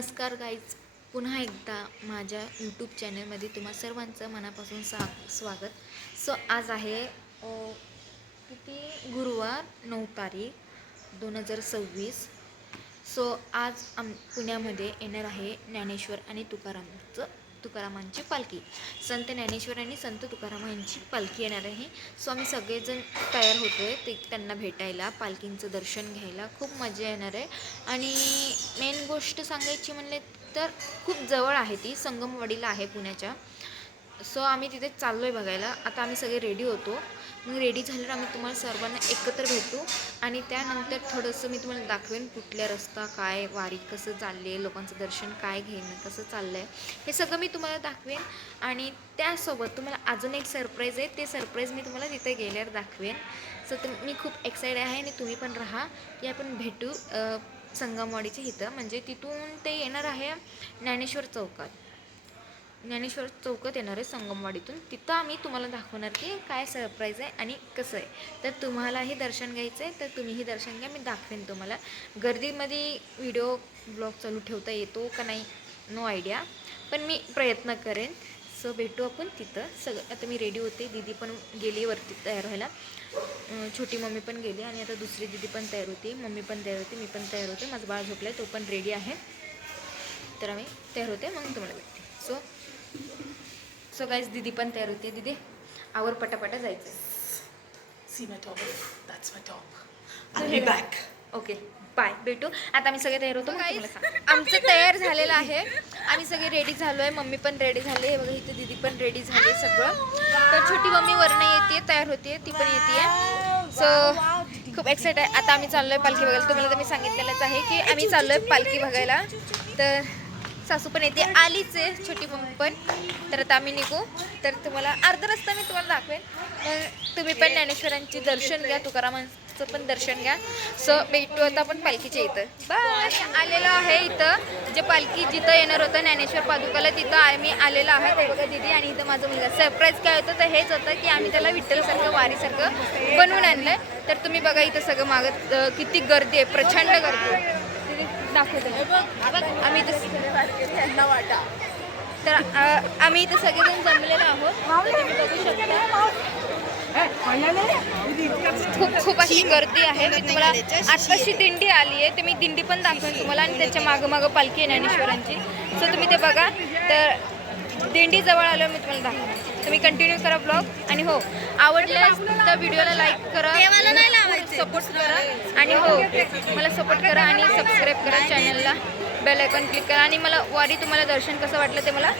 नमस्कार गाईज, पुन्हा एकदा माझ्या यूट्यूब चॅनलमध्ये तुम्हा सर्वांचं मनापासून स्वागत. सो आज आहे किती गुरुवार 9 तारीख 2026. सो आज पुण्यामध्ये येणार आहे ज्ञानेश्वर आणि तुकारामांची पालखी. संत ज्ञानेश्वर आणि संत तुकाराम यांची पालखी येणार आहे. सो आम्ही सगळेजण तयार होतो आहे ते त्यांना भेटायला, पालखींचं दर्शन घ्यायला. खूप मजा येणार आहे. आणि मेन गोष्ट सांगायची म्हणले तर खूप जवळ आहे, ती संगमवाडीला आहे पुण्याच्या. सो आम्ही तिथे चाललो आहे बघायला. आता आम्ही सगळे रेडी होतो. मग रेडी झाल्यावर आम्ही तुम्हाला सर्वांना एकत्र भेटू आणि त्यानंतर थोडंसं मी तुम्हाला दाखवेन कुठल्या रस्ता, काय वारी कसं चालली आहे, लोकांचं दर्शन काय घेणं कसं चाललं आहे, हे सगळं मी तुम्हाला दाखवेन. आणि त्यासोबत तुम्हाला अजून एक सरप्राईज आहे, ते सरप्राईज मी तुम्हाला तिथे गेल्यावर दाखवेन. सो मी खूप एक्साइटेड आहे आणि तुम्ही पण राहा, की आपण भेटू संगमवाडीच्या इथं. म्हणजे तिथून ते येणार आहे ज्ञानेश्वर चौकात येणार आहे संगमवाडीतून. तिथं आम्ही तुम्हाला दाखवणार की काय सरप्राईज आहे आणि कसं आहे. तर तुम्हालाही दर्शन घ्यायचं आहे तर तुम्हीही दर्शन घ्या, मी दाखवेन तुम्हाला. गर्दीमध्ये व्हिडिओ ब्लॉग चालू ठेवता येतो का नाही नो आयडिया, पण मी प्रयत्न करेन. सो भेटू आपण तिथं. सगळं आता मी रेडी होते, दीदी पण गेली वरती तयार व्हायला, छोटी मम्मी पण गेली आणि आता दुसरी दीदी पण तयार होती, मम्मी पण तयार होती, मी पण तयार होते, माझं बाळ झोपलं आहे, तो पण रेडी आहे. तर आम्ही तयार होते, मग तुम्हाला भेटते. सो गाईज दीदी पण तयार होते. दीदी आवर, पटापटा जायचं. See my top? That's my top. I'll be back. Okay bye, भेटू. आता आम्ही सगळे तयार होतो. आमचं तयार झालेलं आहे, आम्ही सगळे रेडी झालो आहे. मम्मी पण रेडी झाली आहे बघा, इथे दीदी पण रेडी झाली सगळं. तर छोटी मम्मी वरनं येते, तयार होते, ती पण येते. सो खूप एक्साइट आहे. आता आम्ही चाललो आहे पालखी बघायला. तुम्हाला तर मी सांगितलेलंच आहे की आम्ही चाललो आहे पालखी बघायला. तर सासू पण येते, आलीच आहे छोटी मम्मी पण. तर आता आम्ही निघू. तर तुम्हाला अर्धा रस्ता मी तुम्हाला दाखवेन. मग तुम्ही पण ज्ञानेश्वरांचे दर्शन घ्या, तुकारामांचं पण दर्शन घ्या. सो भेटू आता आपण पालखीच्या इथं. बाय. आलेलो आहे इथं, जे पालखी जिथं येणार होतं ज्ञानेश्वर पादुकाला, तिथं आम्ही आलेलो आहे. ते बघा दीदी आणि इथं माझं मुलगा. सरप्राईज काय होतं तर हेच होतं की आम्ही त्याला विठ्ठलसारखं वारीसारखं बनवून आणलं आहे. तर तुम्ही बघा इथं सगळं मागं किती गर्दी आहे, प्रचंड गर्दी आहे. दाखवतो आम्ही तर आम्ही इथे सगळेजण जमलेलो आहोत. तर तुम्ही बघू शकता खूप अशी गर्दी आहे. मी तुम्हाला आत्ताशी दिंडी आली आहे, तर मी दिंडी पण दाखवेन तुम्हाला आणि त्याच्या मागं पालखी आहे ज्ञानेश्वरांची. सो तुम्ही ते बघा. तर दिंडी जवळ आलो मी तुम्हाला दाखवेन. तुम्ही कंटिन्यू करा ब्लॉग. आणि हो, आवडल्यास तर व्हिडिओला लाईक करा, सपोर्ट करा. आणि हो, मला सपोर्ट करा आणि सबस्क्राईब करा चॅनलला, बेल आयकॉन क्लिक करा. आणि मला वारी तुम्हाला दर्शन कसं वाटलं ते मला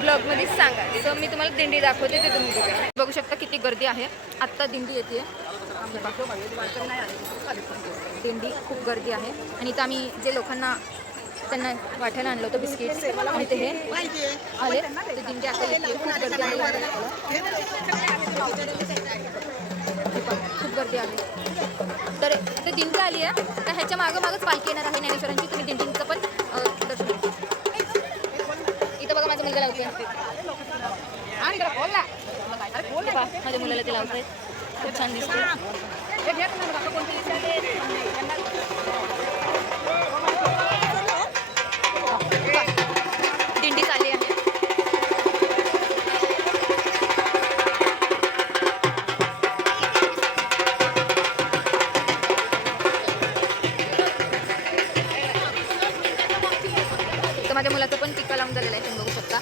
ब्लॉगमध्ये सांगा. सो मी तुम्हाला दिंडी दाखवते, ते तुम्ही बघू शकता किती गर्दी आहे. आत्ता दिंडी येते, दिंडी खूप गर्दी आहे. आणि इथं आम्ही जे लोकांना त्यांना वाटायला आणलं होतं बिस्किट्स आणि ते हे आले, ते दिंडी आता येते. खूप गर्दी आहे, खूप गर्दी आहे. तर ते दिंडी आली आहे, तर ह्याच्या मागंच पालखी येणार आहे ज्ञानेश्वरांची. तुम्ही दिंडीचं पण दर्शन घ्या. इथं बघा माझा मुलगा लावतोय, माझ्या मुलाला ते लावतोय, खूप छान दिसतोय. दिंडी चालली आहे. तर माझ्या मुलाचं पण टिका लावून झालेलं आहे, तुम्ही बघू शकता.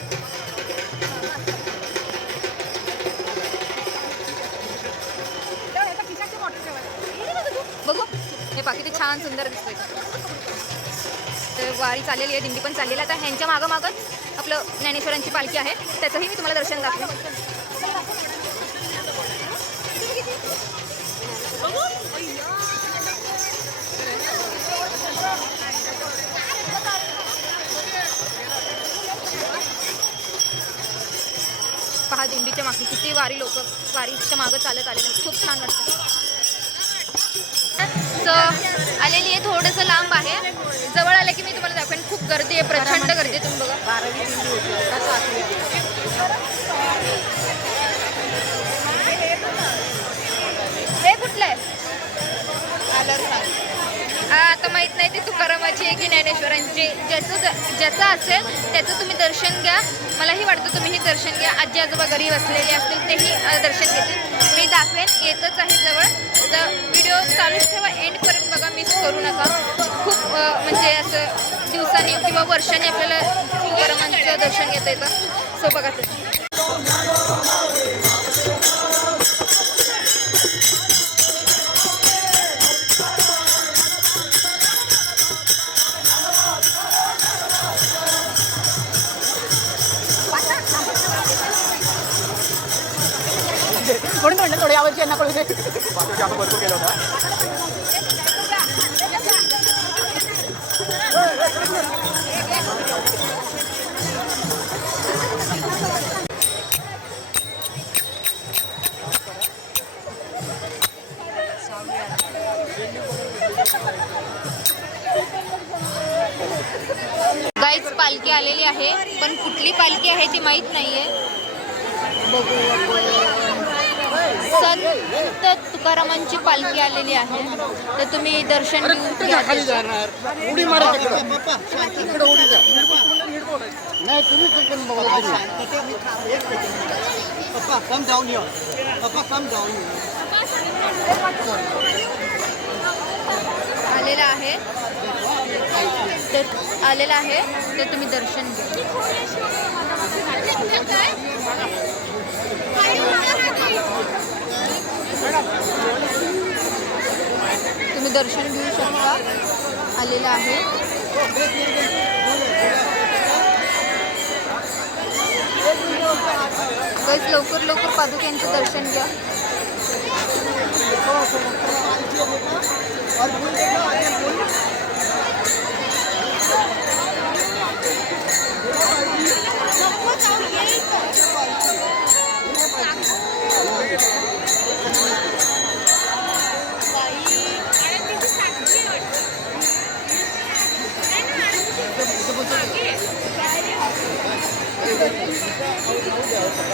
बघू हे बाकी ते छान सुंदर दिसतंय. तर वारी चाललेली आहे, दिंडी पण चाललेली आहे. आता ह्यांच्या मागंच आपलं ज्ञानेश्वरांची पालखी आहे, त्याचंही मी तुम्हाला दर्शन दाखवेन. पहा दिंडीच्या मागे किती वारीच्या मागं चालत आलेले, खूप छान वाटतं. सो आलेली आहे, थोडंसं लांब आहे. जवळ आलं की मी तुम्हाला दाखवेन. खूप गर्दी आहे, प्रचंड गर्दी आहे. तुम्ही बघा, हे कुठलं आहे आता माहीत नाही ती तुकारामाची आहे की ज्ञानेश्वरांची. ज्याचं असेल त्याचं तुम्ही दर्शन घ्या. मलाही वाटतं तुम्हीही दर्शन घ्या. आजी आजोबा घरी बसलेले असतील तेही दर्शन घेतील. मी दाखवेन, येतच आहे जवळ. तर व्हिडिओ चालूच ठेवा, एंडपर्यंत बघा, मिस करू नका. खूप म्हणजे असं दिवसांनी किंवा वर्षांनी आपल्याला तुकारामांचं दर्शन घेता येतं. सो बघा तुम्ही. थोडे यावरची यांना कळू दे. भरपूर केलं होतं. गाईच पालखी आलेली आहे, पण कुठली पालखी आहे ती माहीत नाहीये. बघू संत तुकारामांची पालखी आलेली आहे. तर तुम्ही दर्शन घेऊन घ्या. उडी मारा इकडे उडी द्या. नाही तुम्ही पण बघा. पप्पा कम डाऊन हिअर. पप्पा कम डाऊन आलेला आहे. तर तुम्ही दर्शन घ्या. तुम्ही दर्शन घेऊ शकता. आलेला आहे. गाईस लवकर लवकर पादुक्यांचं दर्शन घ्या.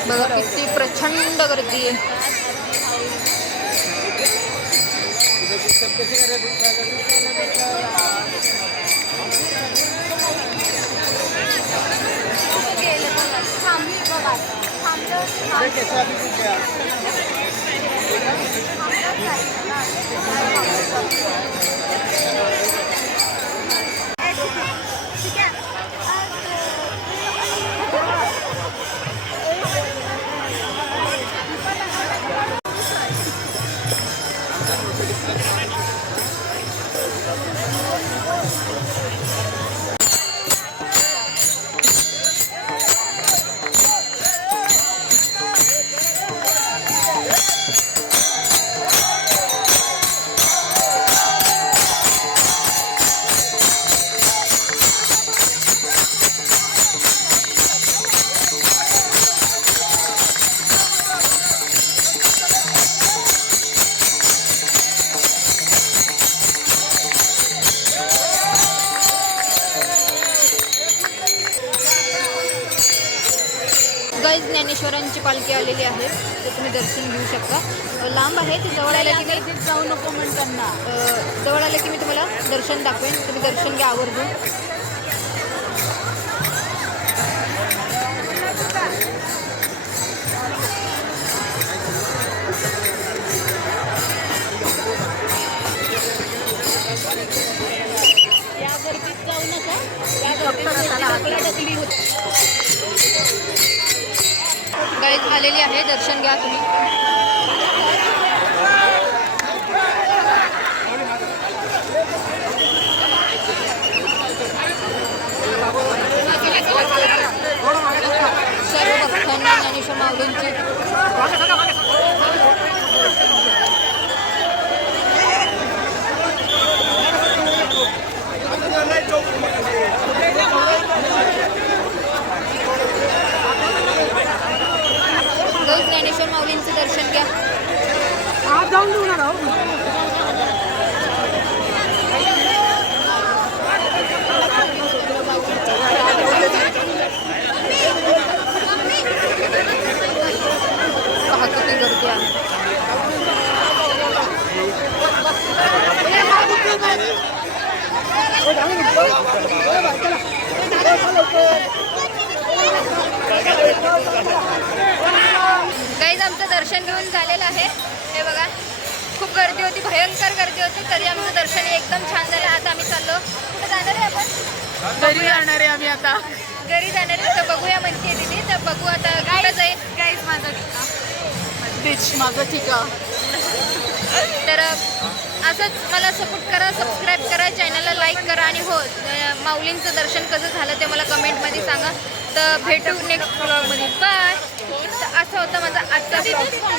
बघा किती प्रचंड गर्दी आहे. गाईज ज्ञानेश्वरांची पालखी आलेली आहे. तर तुम्ही दर्शन घेऊ शकता. लांब आहे ती. जवळ आलं की मी जाऊ नको म्हणताना जवळ आलं की मी तुम्हाला दर्शन दाखवेन. तुम्ही दर्शन घ्या आवर्जून. या गर्दीत जाऊ नका. या गर्दीत गाईज आलेली आहे. दर्शन घ्या तुम्ही. सर्व भक्तांना ज्ञानेश्वर माऊलींची ज्ञानेश्वर माऊलींचं दर्शन घ्या. आज जाऊन देऊ ना. गाईज आमचं दर्शन घेऊन झालेलं आहे. हे बघा खूप गर्दी होती, भयंकर गर्दी होती, तरी आमचं दर्शन एकदम छान झालं. आता आम्ही चाललो कुठं जाणार आहे आपण? घरी जाणार आहे आम्ही आता. घरी जाणार आहे तर बघूया म्हणते दीदी. तर बघू आता कुठं जाईल. गाईज माझा बीच माझा ठिका. तर असंच मला सपोर्ट करा, सबस्क्राईब करा, चॅनलला लाईक करा आणि हो माऊलींचं दर्शन कसं झालं ते मला कमेंटमध्ये सांगा. तर भेटू नेक्स्ट ब्लॉगमध्ये. बाय. तर असा होता माझा आजचा ब्लॉग.